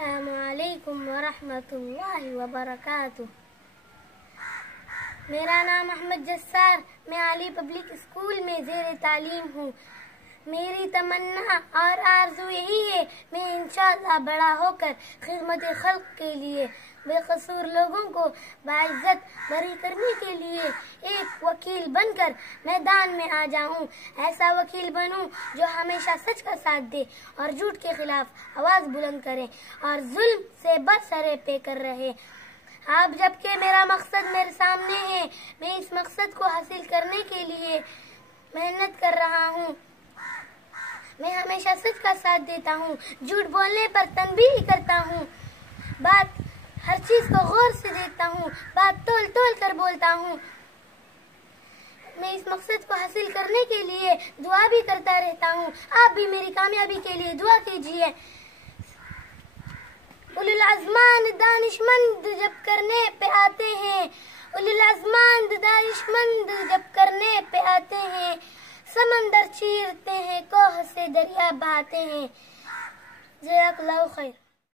السلام علیکم ورحمۃ اللہ وبرکاتہ۔ میرا نام احمد جسار، میں علی پبلک اسکول میں زیر تعلیم ہوں۔ میری تمنا اور آرزو یہی ہے میں انشاءاللہ بڑا ہو کر خدمت خلق کے لیے بے قصور لوگوں کو باعزت بری کرنے کے لیے ایک وکیل بن کر میدان میں آ جاؤں۔ ایسا وکیل بنوں جو ہمیشہ سچ کا ساتھ دے اور جھوٹ کے خلاف آواز بلند کرے اور ظلم سے برسرے پہ کر رہے۔ اب جبکہ میرا مقصد میرے سامنے ہے، میں اس مقصد کو حاصل کرنے کے لیے محنت کر رہا ہوں۔ میں ہمیشہ سچ کا ساتھ دیتا ہوں، جھوٹ بولنے پر تنبیہ کرتا ہوں، ہر چیز کو غور سے دیکھتا ہوں، بات تول تول کر بولتا ہوں۔ میں اس مقصد کو حاصل کرنے کے لیے دعا بھی کرتا رہتا ہوں۔ آپ بھی میری کامیابی کے لیے دعا کیجیے۔ اولو العزمان دانش مند جب کرنے پہ آتے ہیں، اولو العزمان دانش مند جب کرنے پہ آتے ہیں، سمندر چیرتے ہیں، کوہ سے دریا بہاتے ہیں۔ جزاک اللہ خیر۔